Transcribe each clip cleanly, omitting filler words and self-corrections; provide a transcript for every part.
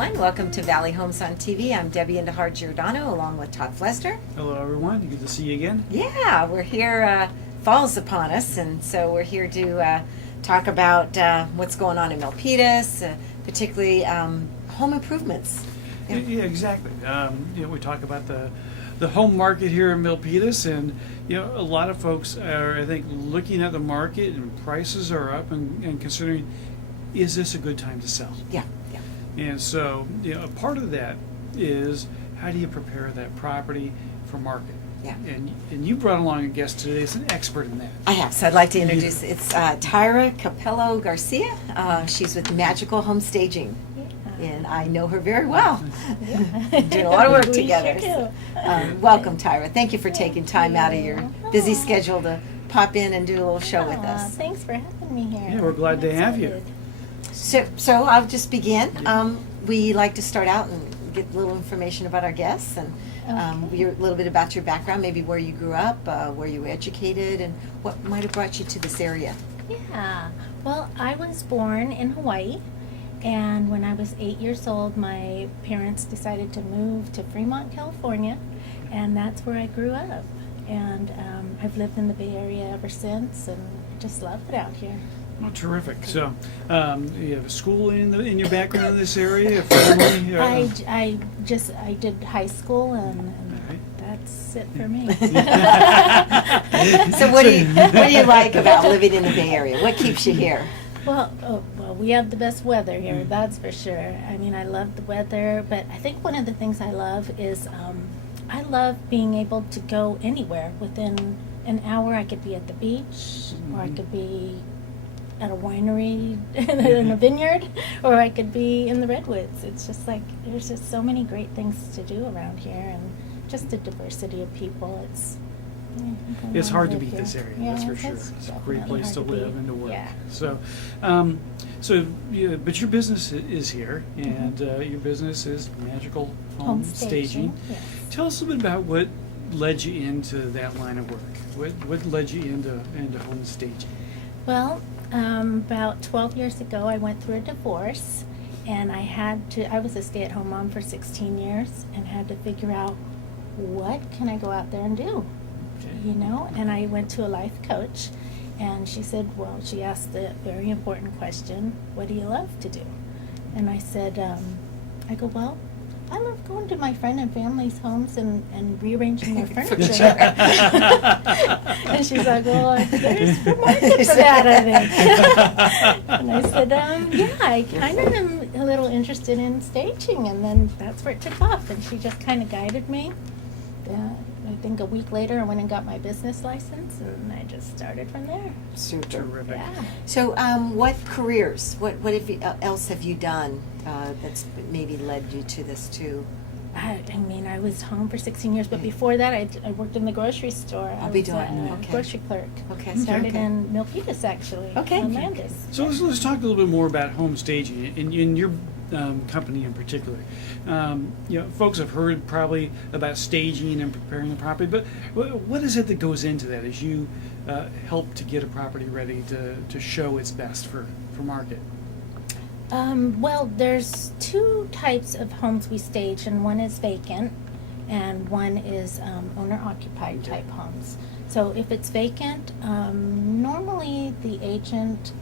everyone. Welcome to Valley Homes on TV. I'm Debbie Giordano along with Todd Flesner. Hello, everyone. Good to see you again. Yeah, we're here. Fall's upon us, and so we're here to talk about what's going on in Milpitas, particularly home improvements. Yeah, exactly. We talk about the home market here in Milpitas, and a lot of folks are, I think, looking at the market, and prices are up, and considering, is this a good time to sell? Yeah. And so, a part of that is how do you prepare that property for market? Yeah. And you brought along a guest today that's an expert in that. I have. So I'd like to introduce, it's Thyra Capello-Garcia. She's with Magical Home Staging. And I know her very well. Yeah. Doing a lot of work together. Sure do. Welcome, Thyra. Thank you for taking time out of your busy schedule to pop in and do a little show with us. Thanks for having me here. Yeah, we're glad to have you. So I'll just begin. We like to start out and get a little information about our guests and a little bit about your background, maybe where you grew up, where you were educated, and what might have brought you to this area. Yeah. Well, I was born in Hawaii, and when I was 8 years old, my parents decided to move to Fremont, California, and that's where I grew up. And I've lived in the Bay Area ever since, and just love it out here. Oh, terrific. So, you have a school in your background in this area, a family? I did high school, and that's it for me. So what do you like about living in the Bay Area? What keeps you here? Well, we have the best weather here, that's for sure. I mean, I love the weather, but I think one of the things I love is I love being able to go anywhere. Within an hour, I could be at the beach, or I could be at a winery in a vineyard, or I could be in the redwoods. It's just like there's just so many great things to do around here, and just the diversity of people. It's hard to beat here. this area, Yeah, that's for sure. It's a great place to live and to work. Yeah. So, but your business is here, and your business is Magical Home Staging. Yes. Tell us a little bit about what led you into that line of work. What led you into home staging? Well, about 12 years ago, I went through a divorce, and I was a stay-at-home mom for 16 years, and had to figure out, what can I go out there and do? And I went to a life coach, and she asked the very important question, what do you love to do? And I said, well, I love going to my friend and family's homes and rearranging their furniture. And she's like, well, there's a market for that, I think. And I said, I kind of am a little interested in staging. And then that's where it took off. And she just kind of guided me. I think a week later, I went and got my business license, and I just started from there. Super. Terrific. Yeah. So what careers, what else have you done that's maybe led you to this too? I mean, I was home for 16 years, but before that, I worked in the grocery store. I was a grocery clerk. Okay. Started in Milpitas, actually. Okay. On Landis. So let's talk a little bit more about home staging in your company in particular. Folks have heard probably about staging and preparing the property, but what is it that goes into that as you help to get a property ready to show its best for market? Well, there's two types of homes we stage, and one is vacant, and one is owner-occupied type homes. So if it's vacant, normally the agent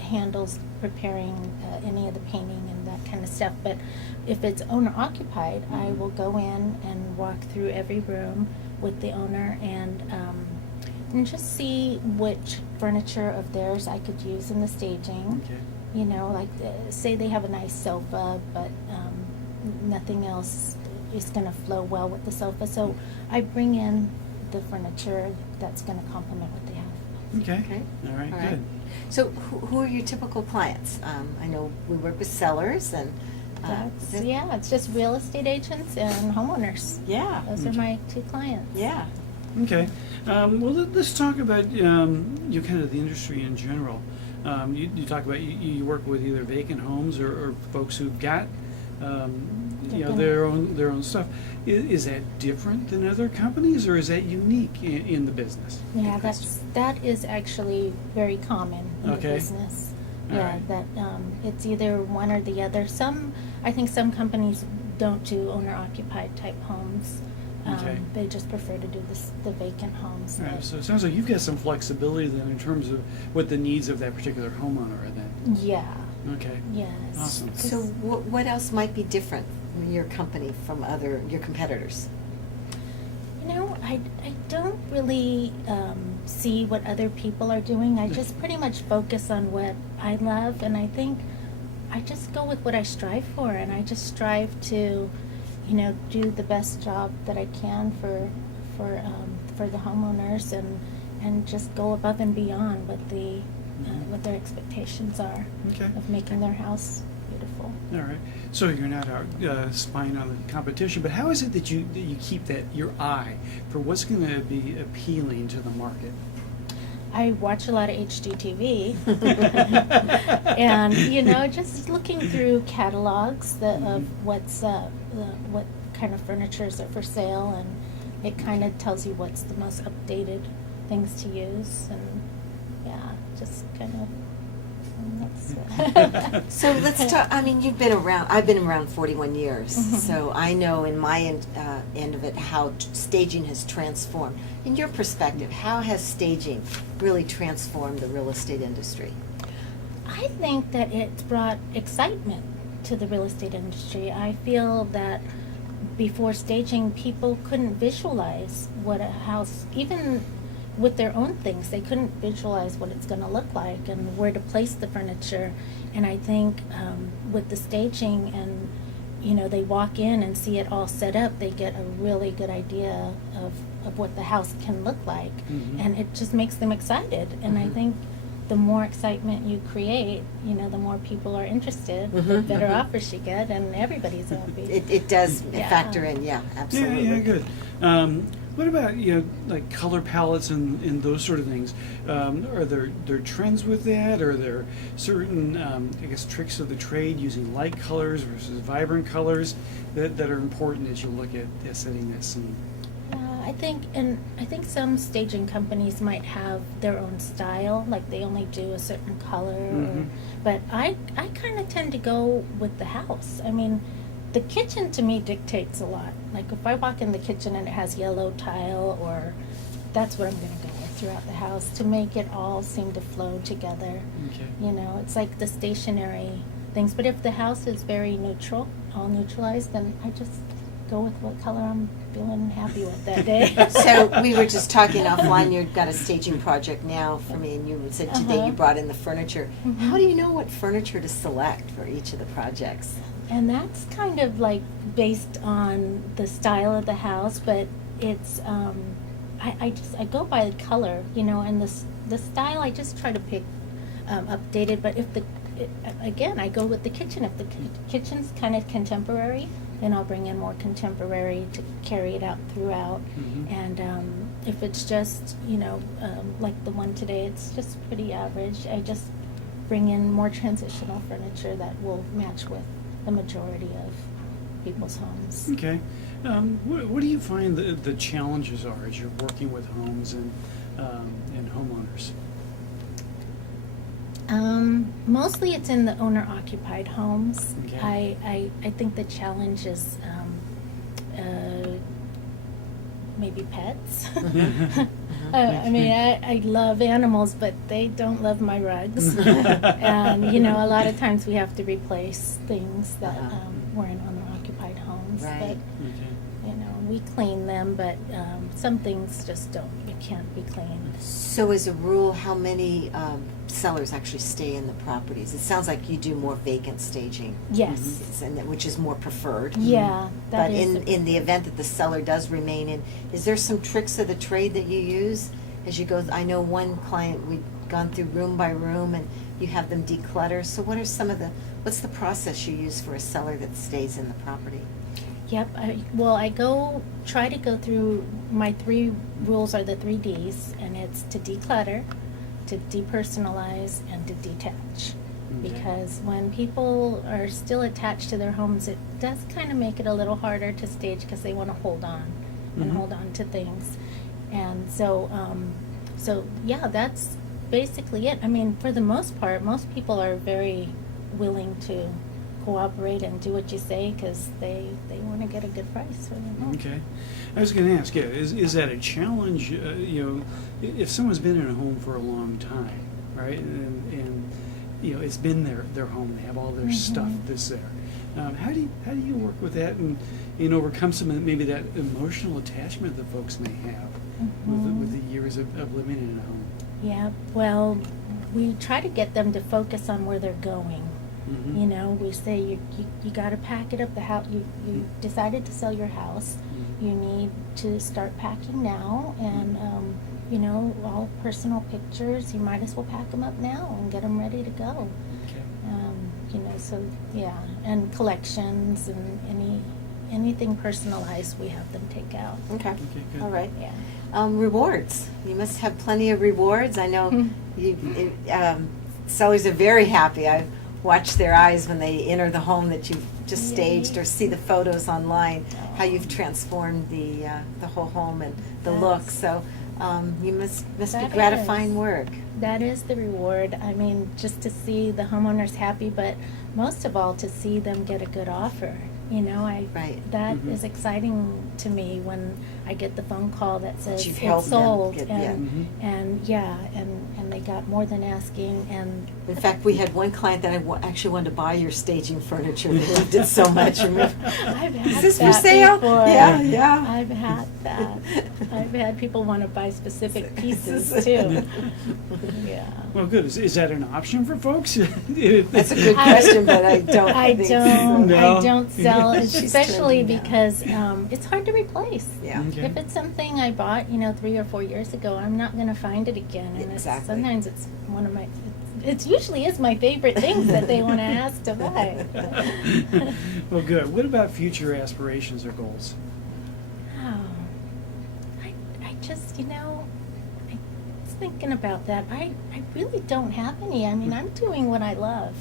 handles preparing any of the painting and that kind of stuff. But if it's owner-occupied, I will go in and walk through every room with the owner and just see which furniture of theirs I could use in the staging. Okay. Say they have a nice sofa, but nothing else is going to flow well with the sofa. So I bring in the furniture that's going to complement what they have. Okay. All right. Good. So who are your typical clients? I know we work with sellers and it's just real estate agents and homeowners. Yeah. Those are my two clients. Yeah. Okay. Well, let's talk about kind of the industry in general. You talk about you work with either vacant homes or folks who've got their own stuff. Is that different than other companies, or is that unique in the business? Yeah, that is actually very common in the business. All Yeah, right. that it's either one or the other. I think some companies don't do owner-occupied type homes. Okay. They just prefer to do the vacant homes. All right, but- so it sounds like you've got some flexibility then in terms of what the needs of that particular homeowner are then. Yeah, Okay. yes. Awesome. So what else might be different in your company from your competitors? You know, I don't really see what other people are doing. I just pretty much focus on what I love, and I think I just go with what I strive for, and I just strive to, do the best job that I can for the homeowners, and just go above and beyond what their expectations are Okay. of making their house beautiful. All right. So you're not out spying on the competition, but how is it that you keep your eye for what's going to be appealing to the market? I watch a lot of HGTV, and just looking through catalogs of what kind of furnitures are for sale, and it kind of tells you what's the most updated things to use, and just kind of. That's So let's talk. I mean, you've been around. I've been around 41 years, Mhm. so I know in my end of it how staging has transformed. In your perspective, how has staging really transformed the real estate industry? I think that it's brought excitement to the real estate industry. I feel that before staging, people couldn't visualize what a house, even with their own things, they couldn't visualize what it's going to look like and where to place the furniture. And I think with the staging, and they walk in and see it all set up, they get a really good idea of what the house can look like. Mhm. And it just makes them excited. And I Mhm. think the more excitement you create, the more people are interested, the Mhm. better offers you get, and everybody's happy. It does Yeah. factor in, yeah, absolutely. Yeah, good. What about like color palettes and those sort of things? Are there trends with that? Are there certain I guess tricks of the trade using light colors versus vibrant colors that are important as you look at setting that scene? I think some staging companies might have their own style, like they only do a certain color. Mhm. But I kind of tend to go with the house. I mean, the kitchen to me dictates a lot. Like if I walk in the kitchen and it has yellow tile, or that's what I'm going to go with throughout the house to make it all seem to flow together. Okay. It's like the stationary things. But if the house is very neutral, all neutralized, then I just go with what color I'm feeling happy with that day. So we were just talking offline, you've got a staging project now for me, and you said today Uh-huh. you brought in the furniture. Mhm. How do you know what furniture to select for each of the projects? And that's kind of like based on the style of the house, but it's I go by the color, and the style I just try to pick updated. But if again, I go with the kitchen. If the kitchen's kind of contemporary, then I'll bring in more contemporary to carry it out throughout. Mhm. And if it's just like the one today, it's just pretty average. I just bring in more transitional furniture that will match with the majority of people's homes. Okay. What do you find the challenges are as you're working with homes and homeowners? Mostly it's in the owner-occupied homes. Okay. I think the challenge is maybe pets. I mean, I love animals, but they don't love my rugs. And, a lot of times we have to replace things that were in owner-occupied homes. Right. Okay. But, we clean them, but some things just can't be cleaned. So as a rule, how many sellers actually stay in the properties? It sounds like you do more vacant staging. Yes. Which is more preferred. Yeah, that But is. in the event that the seller does remain in, is there some tricks of the trade that you use as you go? I know one client, we've gone through room by room, and you have them declutter. So what's the process you use for a seller that stays in the property? Yep. I try to go through, my 3 rules are the 3 Ds, and it's to declutter, to depersonalize, and to detach. Okay. Because when people are still attached to their homes, it does kind of make it a little harder to stage because they want to hold on and Mhm. hold on to things. And so yeah, that's basically it. I mean, for the most part, most people are very willing to cooperate and do what you say because they want to get a good price for their home. Okay. I was going to ask, yeah, is that a challenge? If someone's been in a home for a long time, right, and it's been their home, they have all their stuff that's there. How do you work with that and overcome some of maybe that emotional attachment that folks may have with the years of living in a home? Yeah, well, we try to get them to focus on where they're going. We say you got to pack it up. The house you decided to sell your house. You need to start packing now, and all personal pictures. You might as well pack them up now and get them ready to go. Okay. So yeah, and collections and anything personalized, we have them take out. Okay. Okay, good. All right. Yeah. Rewards. You must have plenty of rewards. I know sellers are very happy. I watch their eyes when they enter the home that you've just staged, or see the photos online, how you've transformed the whole home and the look. So you must be That gratifying is. work. That is the reward. I mean, just to see the homeowners happy, but most of all to see them get a good offer. Right. That is exciting to me when I get the phone call that says you've it's helped them sold, get- and and they got more than asking, and In fact, we had one client that actually wanted to buy your staging furniture. They loved it so much. Remember? I've had Is this for that sale? before. Yeah. I've had that. I've had people want to buy specific pieces too. Yeah. Well, good. Is that an option for folks? That's a good question, but I don't. I think don't. No. I don't sell, She's especially trending now. because it's hard to replace. Yeah. Okay. If it's something I bought, 3 or 4 years ago, I'm not going to find it again. And Exactly. sometimes it's one of my. It usually is my favorite things that they want to ask to buy. Well, good. What about future aspirations or goals? Oh, I just, I was thinking about that. I really don't have any. I mean, I'm doing what I love.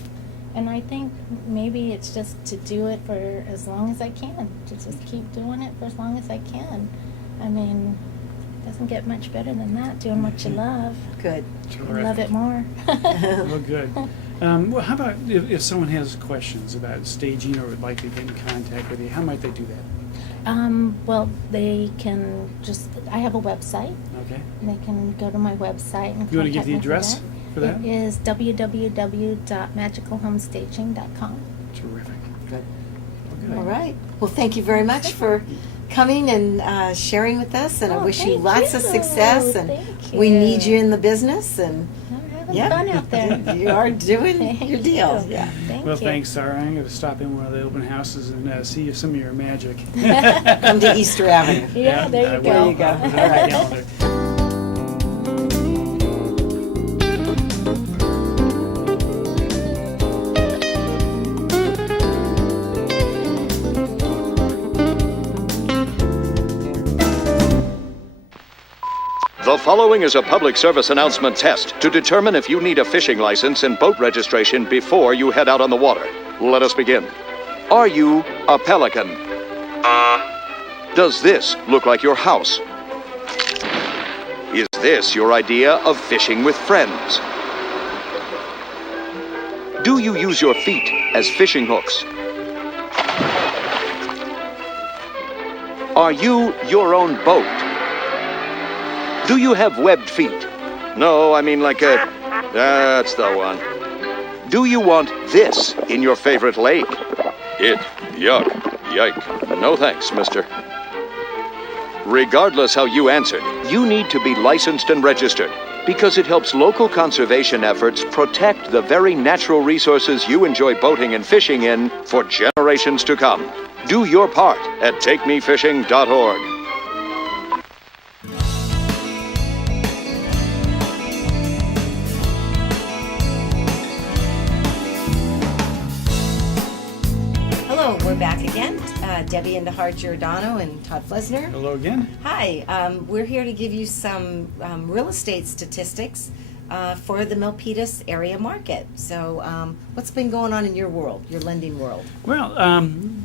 And I think maybe it's just to do it for as long as I can. To just keep doing it for as long as I can. I mean, it doesn't get much better than that, doing what you love. Good. You love it more. Well, good. Well, how about if someone has questions about staging or would like to get in contact with you, how might they do that? Well, they can I have a website. Okay. And they can go to my website and You want to give contact the me address for that? It is www.magicalhomestaging.com. Terrific. Good. Well, good. All right. Well, thank you very much for coming and sharing with us, and I wish you thank lots of you. success. And Thank we need you. you in the business, and I'm having yeah, fun out there. you are doing Thank your deal. you. Yeah. Thank Well, you. thanks, Thyra. I'm going to stop in one of the open houses and see some of your magic. Come to Easter Avenue. Yeah, there you I go. will. There you go. I'll put it on All my right. calendar. The following is a public service announcement test to determine if you need a fishing license and boat registration before you head out on the water. Let us begin. Are you a pelican? Does this look like your house? Is this your idea of fishing with friends? Do you use your feet as fishing hooks? Are you your own boat? Do you have webbed feet? No, I mean like a... That's the one. Do you want this in your favorite lake? Yuck, yike. No thanks, mister. Regardless how you answered, you need to be licensed and registered because it helps local conservation efforts protect the very natural resources you enjoy boating and fishing in for generations to come. Do your part at takemefishing.org. Hello, we're back again. Debbie and Giordano and Todd Flesner. Hello again. Hi, we're here to give you some real estate statistics for the Milpitas area market. So, what's been going on in your world, your lending world? Well,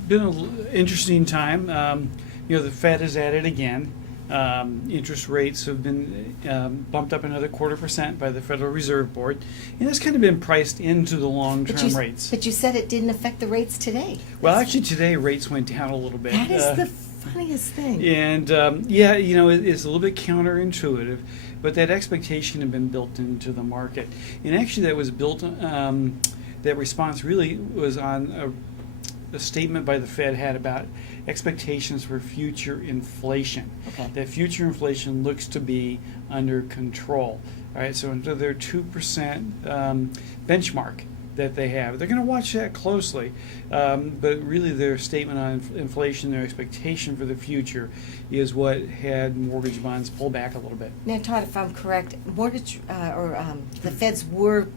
been an interesting time. The Fed is at it again. Interest rates have been bumped up another 0.25% by the Federal Reserve Board, and that's kind of been priced into the long-term rates. But you said it didn't affect the rates today. Well, actually, today rates went down a little bit. That is the funniest thing. And it's a little bit counterintuitive, but that expectation had been built into the market. And actually, that was built. That response really was on a statement by the Fed had about expectations for future inflation. Okay. That future inflation looks to be under control. All right, so under their 2% benchmark that they have, they're going to watch that closely. But really, their statement on inflation, their expectation for the future, is what had mortgage bonds pull back a little bit. Now, Todd, if I'm correct, the Feds were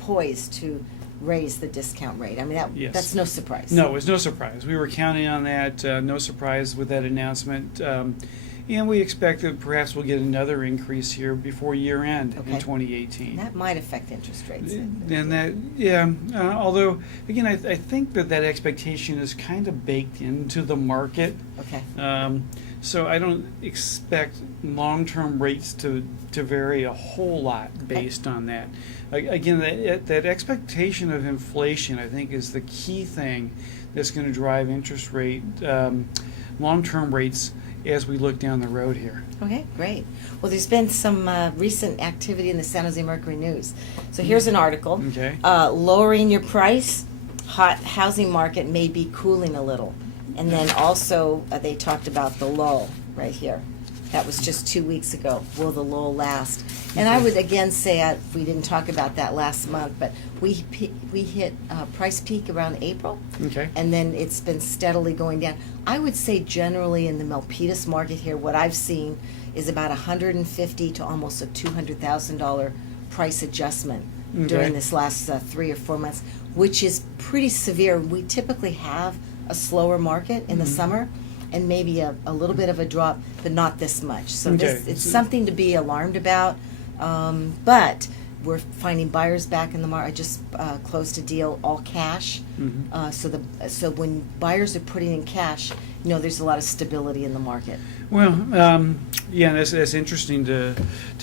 poised to raise the discount rate. I mean, Yes. that's no surprise. No, it was no surprise. We were counting on that. No surprise with that announcement. And we expect that perhaps we'll get another increase here before year end Okay. in 2018. That might affect interest rates. And that, yeah, although, again, I think that expectation is kind of baked into the market. Okay. So I don't expect long-term rates to vary a whole lot based on that. Again, that expectation of inflation, I think, is the key thing that's going to drive interest rate, long-term rates as we look down the road here. Okay, great. Well, there's been some recent activity in the San Jose Mercury News. So here's an article. Okay. Lowering your price, hot housing market may be cooling a little. And then also they talked about the lull right here. That was just 2 weeks ago. Will the lull last? And I would again say, we didn't talk about that last month, but we hit price peak around April. Okay. And then it's been steadily going down. I would say generally in the Milpitas market here, what I've seen is about $150,000 to almost a $200,000 price adjustment during this last 3 or 4 months, which is pretty severe. We typically have a slower market in the summer and maybe a little bit of a drop, but not this much. So it's something to be alarmed about. But we're finding buyers back in the market. I just closed a deal all cash. So when buyers are putting in cash, there's a lot of stability in the market. Well, yeah, that's interesting to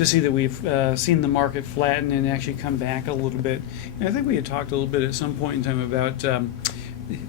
see that we've seen the market flatten and actually come back a little bit. And I think we had talked a little bit at some point in time about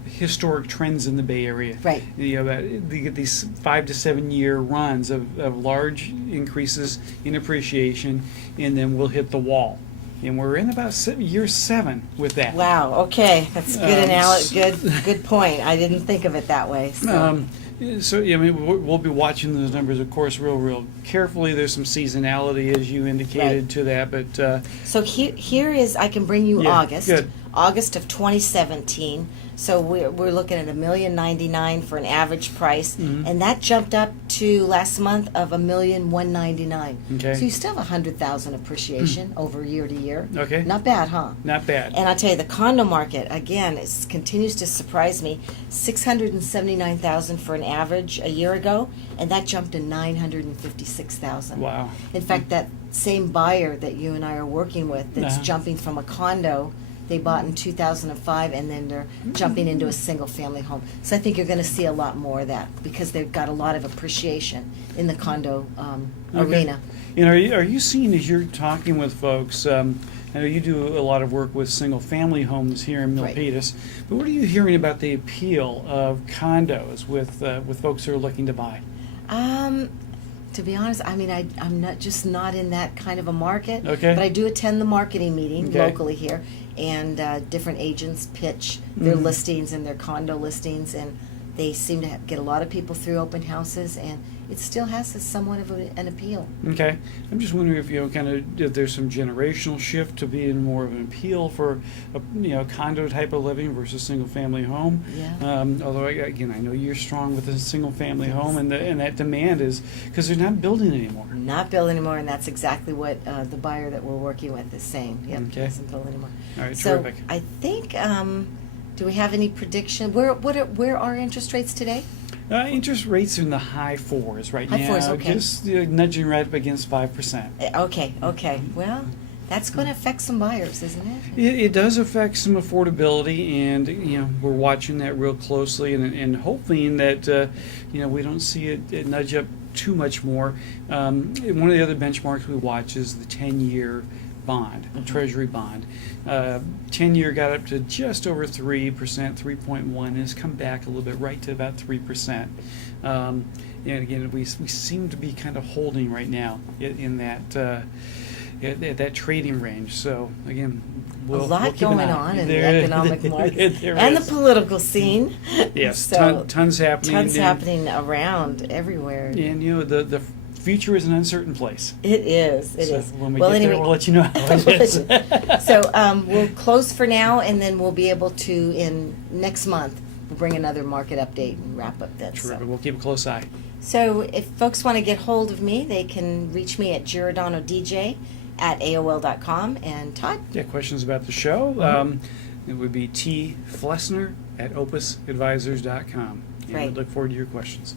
historic trends in the Bay Area. Right. You get these 5 to 7 year runs of large increases in appreciation, and then we'll hit the wall. And we're in about year 7 with that. Wow. Okay, that's good. Good point. I didn't think of it that way. So I mean, we'll be watching those numbers, of course, real carefully. There's some seasonality, as you indicated, to that. But so here is, I can bring you August. Good. August of 2017. So we're looking at $1,099,000 for an average price, and that jumped up to last month of $1,199,000. Okay. So you still have $100,000 appreciation over year to year. Okay. Not bad, huh? Not bad. And I'll tell you, the condo market again continues to surprise me. $679,000 for an average a year ago, and that jumped to $956,000. Wow. In fact, that same buyer that you and I are working with, that's jumping from a condo they bought in 2005, and then they're jumping into a single-family home. So I think you're going to see a lot more of that because they've got a lot of appreciation in the condo arena. And are you seeing, as you're talking with folks, I know you do a lot of work with single-family homes here in Milpitas, but what are you hearing about the appeal of condos with folks who are looking to buy? To be honest, I mean, I'm not in that kind of a market. Okay. But I do attend the marketing meeting locally here, and different agents pitch their listings and their condo listings, and they seem to get a lot of people through open houses, and it still has somewhat of an appeal. Okay. I'm just wondering if there's some generational shift to being more of an appeal for a condo type of living versus single family home. Yeah. Although again, I know you're strong with a single family home, and that demand is because they're not building anymore. Not build anymore, and that's exactly what the buyer that we're working with is saying. Yep, Okay. doesn't build anymore. All right. So Terrific. I think, do we have any prediction? Where are interest rates today? Interest rates are in the high 4s right High now. 4s, okay. Just nudging right up against 5%. Okay. Well, that's going to affect some buyers, isn't it? It does affect some affordability, and we're watching that real closely, and hoping that we don't see it nudge up too much more. One of the other benchmarks we watch is the 10-year bond, Treasury bond. 10-year got up to just over 3%, 3.1, and has come back a little bit, right to about 3%. And again, we seem to be kind of holding right now in that at that trading range. So again, A lot keep an going eye. on in the There- economic market there and the is. political scene. Yes, So, tons happening. tons and- happening around everywhere. And the future is an uncertain place. It is. It is. So when we get there, we'll let you know how it We'll is. So we'll close for now, and then we'll be able to, in next month, we'll bring another market update and wrap up that. Terrific. So. We'll keep a close eye. So if folks want to get hold of me, they can reach me at giordanodj@aol.com. And Todd? Yeah, questions about the show? It would be T. Flesner at opusadvisors.com. And Right. we look forward to your questions.